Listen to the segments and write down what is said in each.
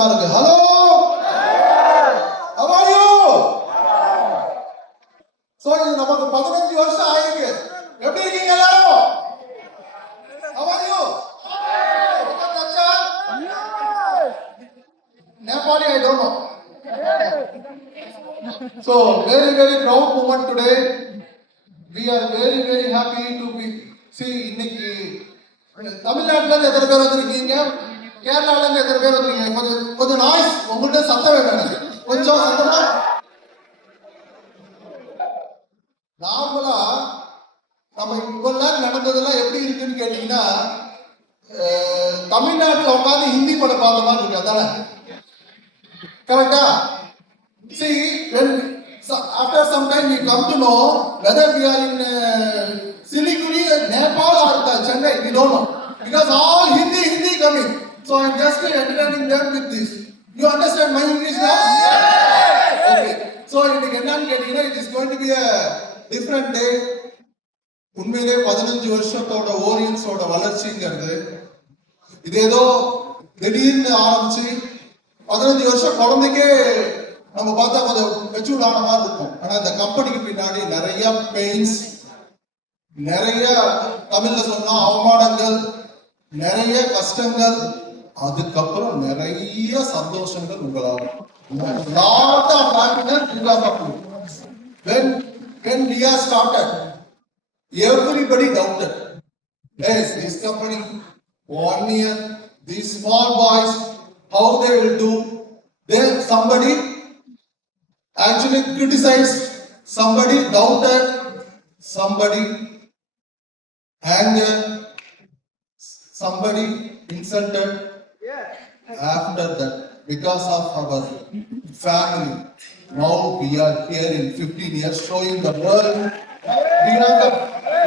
பயங்கரமா இருக்கு. Hello, how are you? So இது நமக்கு 15 வருஷம் ஆயிருக்கு. எப்படி இருக்கீங்க எல்லாரும்? How are you? Nepali, I don't know. So very very proud moment today. We are very very happy to be see இன்னைக்கு தமிழ்நாட்டுல இருந்து எத்தனை பேர் வந்திருக்கீங்க, கேரளால இருந்து எத்தனை பேர் வந்திருக்கீங்க? கொஞ்சம் நாய்ஸ், உங்கள்கிட்ட சத்தம் வேணும், கொஞ்சம் சத்தமா. நார்மலா நம்ம இவ்வளவு நேரம் நடந்ததெல்லாம் எப்படி இருக்குன்னு கேட்டீங்கன்னா, தமிழ்நாட்டில் உட்காந்து ஹிந்தி படம் பார்த்த மாதிரி இருக்கு. அதானே கரெக்டா? See, when after some time we come to know whether we are in Siliguri, Nepal or Chennai, we don't know, because all Hindi coming. So I am just entertaining them with this. You understand my English now? Yes! Okay. So இன்னைக்கு என்னன்னு கேட்டீங்கன்னா, it is going to be a different day. உண்மையிலே 15 வருஷத்தோட ஓரியன்ஸோட வளர்ச்சிங்கிறது இது ஏதோ திடீர்னு ஆரம்பிச்சு 15 வருஷம் குழந்தைக்கே நம்ம பார்த்தா கொஞ்சம் மெச்சூர்ட் ஆன மாதிரி இருக்கும். ஆனா இந்த கம்பெனிக்கு பின்னாடி நிறைய பெயின்ஸ், நிறைய தமிழ்ல சொன்னா அவமானங்கள், நிறைய கஷ்டங்கள், அதுக்கப்புறம் நிறைய சந்தோஷங்கள் உங்களாகும். Lot of happiness because of you. When we are started, everybody doubted. Yes, this company 1 year, these small boys, how they will do? Then somebody actually criticized, somebody doubted, somebody angered, somebody insulted. After that, because of our family, now we are here in 15 years showing the world we are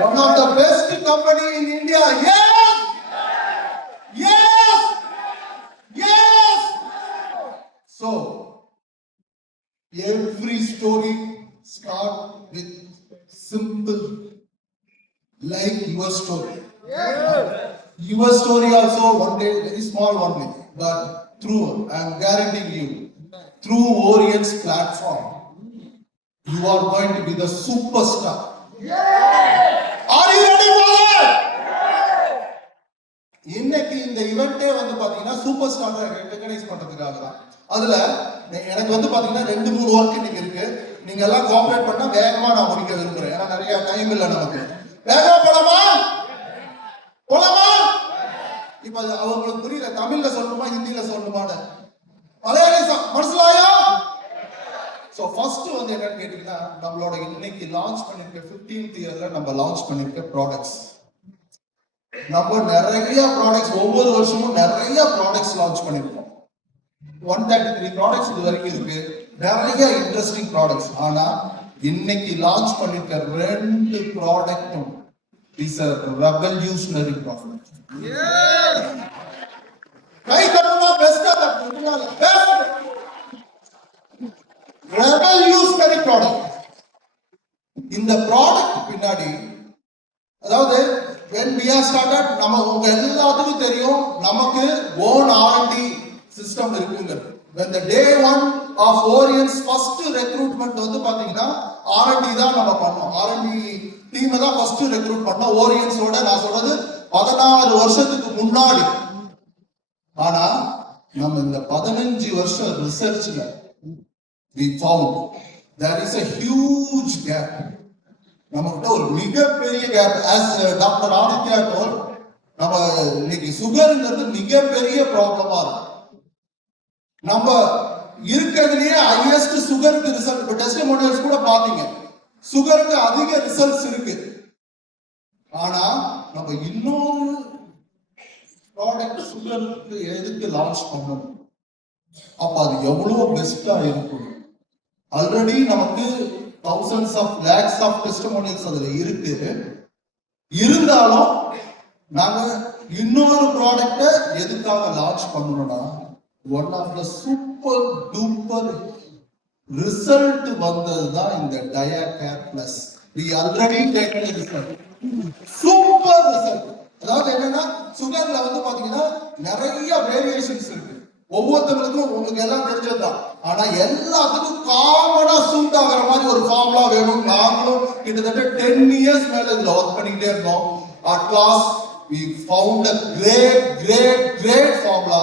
one of the best company in India. Yes! Yes! Yes! So, every story start with simple, like your story. Your story also one day, very small one day, but through, I am guaranteeing you, through Orient's platform, you are going to be the superstar. Are you ready for that? இன்னைக்கு இந்த ஈவென்ட்டே வந்து பாத்தீங்கன்னா super star recognise பண்றதுக்காக தான். அதுல எனக்கு வந்து பாத்தீங்கன்னா 2-3 ஒர்க் இன்னைக்கு இருக்கு. நீங்க எல்லாம் கோஆபரேட் பண்ணா வேகமா நான் முடிக்க விரும்புறேன். ஏன்னா நிறைய டைம் இல்ல நமக்கு. வேகமா போலாமா? இப்ப அவங்களுக்கு புரியல, தமிழ்ல சொல்லணுமா ஹிந்தில சொல்லணுமான்னு. மலையாளி மனசுலாயா? சோ ஃபர்ஸ்ட் வந்து என்னன்னு கேட்டீங்கன்னா, நம்மளோட இன்னைக்கு லான்ச் பண்ணிருக்க 15th இயர்ல நம்ம லான்ச் பண்ணிருக்க ப்ராடக்ட்ஸ், நம்ம நிறைய ப்ராடக்ட்ஸ் ஒவ்வொரு வருஷமும் நிறைய ப்ராடக்ட்ஸ் லான்ச் பண்ணிருக்கோம். 133 ப்ராடக்ட்ஸ் இது வரைக்கும் இருக்கு. நிறைய இன்ட்ரெஸ்டிங் ப்ராடக்ட்ஸ். ஆனா இன்னைக்கு லான்ச் பண்ணிருக்க 2 ப்ராடக்ட்டும் இஸ் a revolutionary product. கை தட்டுனா பெஸ்டா தட்டுனா பெஸ்ட் revolutionary product. இந்த ப்ராடக்ட் பின்னாடி, அதாவது when we are started, நம்ம உங்க எல்லாத்துக்கும் தெரியும் நமக்கு own R&D system இருக்குங்க. when the day one of Orient's first recruitment வந்து பாத்தீங்கன்னா R&D தான் நம்ம பண்ணோம். R&D டீம் தான் ஃபர்ஸ்ட் ரெக்ரூட் பண்ணோம் ஓரியன்ஸோட. நான் சொல்றது 16 வருஷத்துக்கு முன்னாடி. ஆனா நம்ம இந்த 15 வருஷம் ரிசர்ச்ல we found there is a huge gap. நமக்கிட்ட ஒரு மிகப்பெரிய gap. as doctor Aditya told, நம்ம இன்னைக்கு சுகர்ங்கிறது மிகப்பெரிய ப்ராப்ளமா இருக்கு. நம்ம இருக்கிறதுலயே ஹையஸ்ட் சுகருக்கு ரிசல்ட், இப்போ டெஸ்டிமோனியல்ஸ் கூட பாத்தீங்க, சுகருக்கு அதிக ரிசல்ட்ஸ் இருக்கு. ஆனா நம்ம இன்னொரு ப்ராடக்ட் சுகருக்கு எதுக்கு லான்ச் பண்ணணும்? அப்ப அது எவ்வளவு பெஸ்டா இருக்கும்? ஆல்ரெடி நமக்கு thousands of lakhs of testimonials அதுல இருக்கு. இருந்தாலும் நாங்க இன்னொரு ப்ராடக்ட எதுக்காக லான்ச் பண்ணணும்னா, one of the super duper result வந்ததுதான் இந்த Diacare plus. we already taken the result, super result. அதாவது என்னன்னா, சுகர்ல வந்து பாத்தீங்கன்னா நிறைய வேரியேஷன்ஸ் இருக்கு. ஒவ்வொருத்தருக்கும் உங்களுக்கு எல்லாம் தெரிஞ்சதுதான். ஆனா எல்லாத்துக்கும் காமனா சூட் ஆகிற மாதிரி ஒரு ஃபார்முலா வேணும். நாங்களும் கிட்டத்தட்ட 10 இயர்ஸ் மேல இதுல ஒர்க் பண்ணிக்கிட்டே இருந்தோம். At last we found a great formula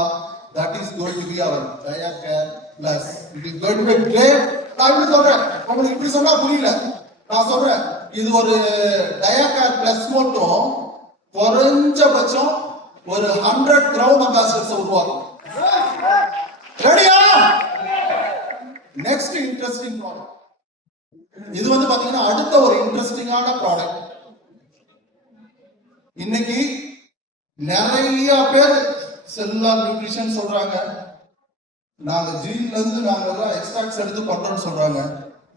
that is going to be our Diacare Plus. It is going to be great. நான் இப்படி சொல்றேன், உங்களுக்கு இப்படி சொன்னா புரியல. நான் சொல்றேன், இது ஒரு Diacare Plus மட்டும் குறைஞ்சபட்சம் ஒரு 100 கிரவுண்ட் அம்பாசிடர்ஸ் உருவாக்கும். ரெடியா? Next interesting product. இது வந்து பாத்தீங்கன்னா அடுத்த ஒரு இன்ட்ரெஸ்டிங்கான ப்ராடக்ட். இன்னைக்கு நிறைய பேர் செல்லுலார் நியூட்ரிஷன் சொல்றாங்க, நாங்க ஜீன்ல இருந்து நாங்க எல்லாம் எக்ஸ்ட்ராக்ட்ஸ் எடுத்து பண்றோம்னு சொல்றாங்க.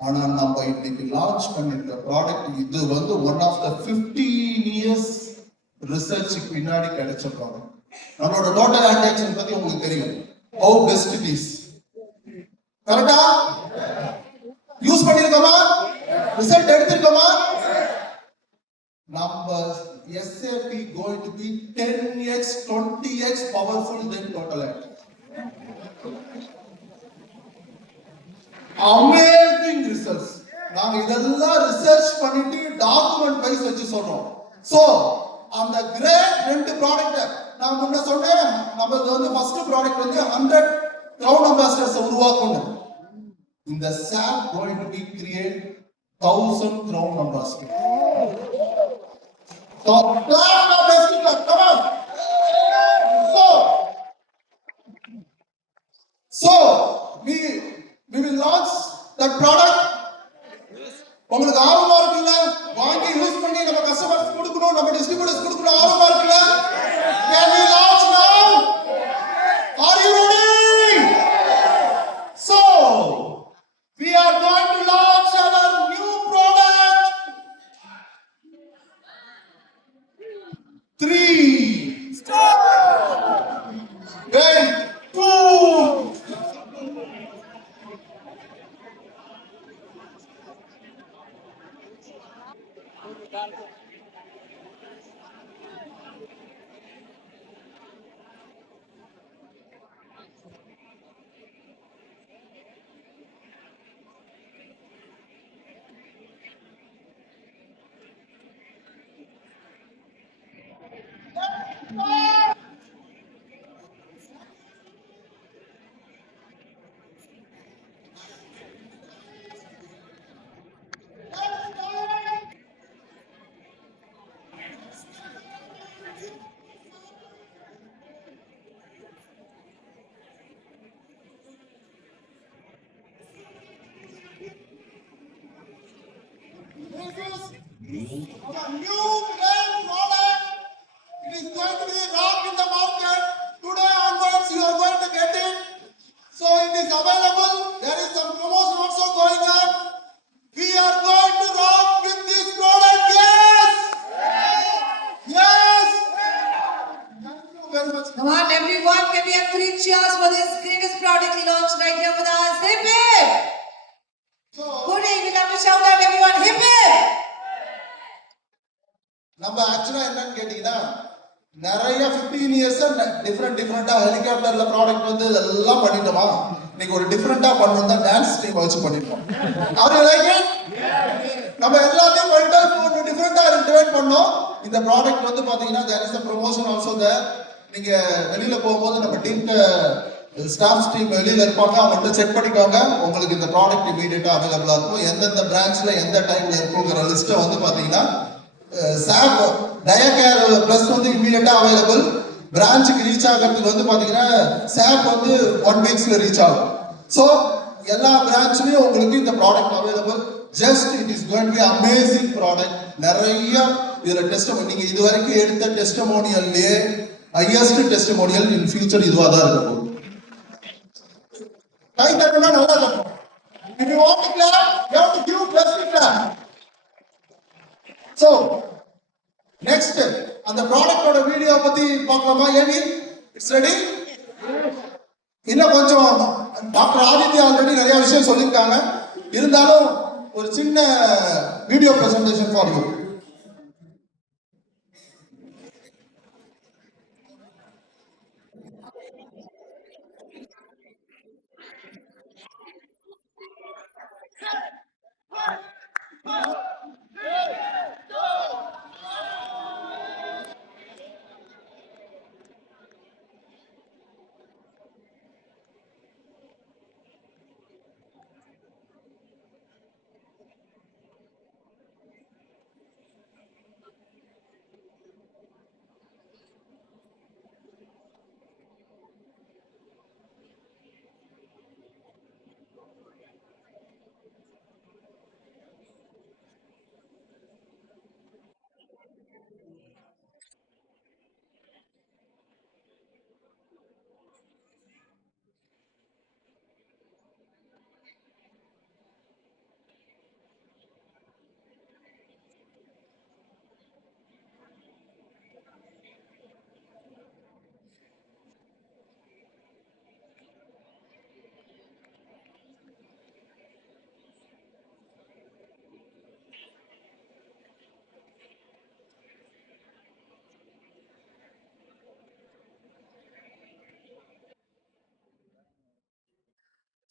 ஆனா நம்ம இன்னைக்கு லான்ச் பண்ணிருக்க ப்ராடக்ட் இது வந்து ஒன் ஆஃப் த 15 இயர்ஸ் ரிசர்ச்சுக்கு பின்னாடி கிடைச்ச ப்ராடக்ட். நம்மளோட டோட்டல் ஆன்டி ஆக்சிடென்ட் பத்தி உங்களுக்கு தெரியும். How best it is. கரெக்டா? யூஸ் பண்ணிருக்கோமா? ரிசல்ட் எடுத்திருக்கோமா? நம்ம SAP going to be 10x 20x powerful than total anti. Amazing results. நாங்க இதெல்லாம் ரிசர்ச் பண்ணிட்டு டாக்குமெண்ட் வைஸ் வச்சு சொல்றோம். சோ அந்த கிரேட் ரெண்டு ப்ராடக்ட் நான் முன்ன சொன்னேன், நமக்கு வந்து ஃபர்ஸ்ட் ப்ராடக்ட் வந்து 100 கிரவுண்ட் அம்பாசிடர்ஸ் உருவாக்கணும். இந்த SAP going to be create 1000 ground ambassadors. So clap the best club, come on. So we will launch that product. உங்களுக்கு ஆர்வமா இருக்குல்ல? வாங்கி யூஸ் பண்ணி நம்ம கஸ்டமர்ஸ் கொடுக்கணும், நம்ம டிஸ்ட்ரிபியூட்டர்ஸ் கொடுக்கணும். ஆர்வமா இருக்குல்ல? Can we launch now? Are you ready? So we are going to launch our new product. 3 start. 2 Our new brand product, it is going to be rock in the market. Today onwards, you are going to get it. So it is available. There is some promotion also going on. We are going to rock with this product. Yes. Yes. Thank you very much. Come on, everyone. Can we have 3 cheers for this greatest product launch right here with us? Hip hip. So, good day. We'll have to shout out everyone. Hip hip. நம்ம ஆக்சுவலா என்னன்னு கேட்டீங்கன்னா நிறைய 15 இயர்ஸ் டிஃபரெண்டா ஹெலிகாப்டர்ல ப்ராடக்ட் வந்து இதெல்லாம் பண்ணிட்டோமா, இன்னைக்கு ஒரு டிஃபரெண்டா பண்ணணும் தான் டான்ஸ் டீம் வச்சு பண்ணிட்டோம். அவரு லைக் இட். நம்ம எல்லாத்தையும் பண்ணிட்டு ஒரு டிஃபரெண்டா டிவைட் பண்ணோம். இந்த ப்ராடக்ட் வந்து பாத்தீங்கன்னா there is a promotion also there. நீங்க வெளியில போகும்போது நம்ம டீம்ல ஸ்டாஃப் டீம் வெளியில இருப்பாங்க, அவங்கள்ட்ட செக் பண்ணிக்கோங்க. உங்களுக்கு இந்த ப்ராடக்ட் இமீடியட்டா அவைலபிளா இருக்கும். எந்தெந்த பிரான்ச்ல எந்த டைம்ல இருக்குங்கிற லிஸ்ட்டை வந்து பாத்தீங்கன்னா SAP Diacare Plus வந்து இமீடியட்டா அவைலபிள். பிரான்ச்சுக்கு ரீச் ஆகிறதுக்கு வந்து பாத்தீங்கன்னா SAP வந்து 1 வீக்ஸ்ல ரீச் ஆகும். ஸோ எல்லா பிரான்ச்லயும் உங்களுக்கு இந்த product available. Just it is going to be amazing product. நிறைய இதுல டெஸ்ட் நீங்க இது வரைக்கும் எடுத்த டெஸ்டிமோனியல்லையே ஹையஸ்ட் டெஸ்டிமோனியல் இன் ஃபியூச்சர் இதுவா தான் இருக்கும். கை தட்டனா நல்லா இருக்கும். If you want to clap, you have to give plus clap. So next அந்த ப்ராடக்ட்டோட வீடியோ பத்தி பார்க்கலாமா? AV it's ready. இன்னும் கொஞ்சம் டாக்டர் ஆதித்யா ஆல்ரெடி நிறைய விஷயம் சொல்லியிருக்காங்க, இருந்தாலும் ஒரு சின்ன video presentation for you.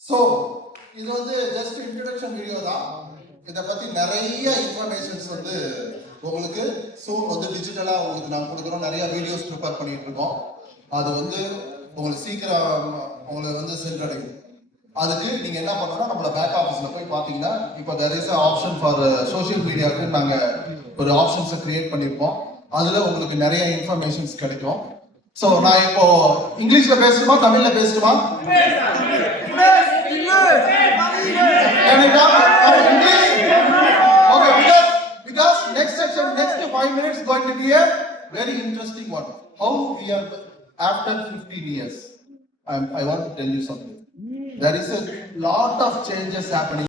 So இது வந்து ஜஸ்ட் இன்ட்ரடக்ஷன் வீடியோ தான். இதை பத்தி நிறைய இன்ஃபர்மேஷன்ஸ் வந்து உங்களுக்கு சூன் வந்து டிஜிட்டலா உங்களுக்கு நான் கொடுக்குறோம். நிறைய வீடியோஸ் ப்ரிப்பேர் பண்ணிட்டு இருக்கோம். அது வந்து உங்களுக்கு சீக்கிரம் உங்களை வந்து சென்றடையும். அதுக்கு நீங்க என்ன பண்ணணும்னா நம்மள பேக் ஆஃபீஸ்ல போய் பாத்தீங்கன்னா இப்போ there is a option for social மீடியாவுக்கு நாங்க ஒரு ஆப்ஷன்ஸை கிரியேட் பண்ணியிருப்போம். அதுல உங்களுக்கு நிறைய இன்ஃபர்மேஷன்ஸ் கிடைக்கும். ஸோ நான் இப்போ இங்கிலீஷ்ல பேசணுமா தமிழ்ல பேசணுமா? Can I talk English? Okay, because next section, next 5 minutes is going to be a very interesting one. How we are after 15 years. I want to tell you something. There is a lot of changes happening.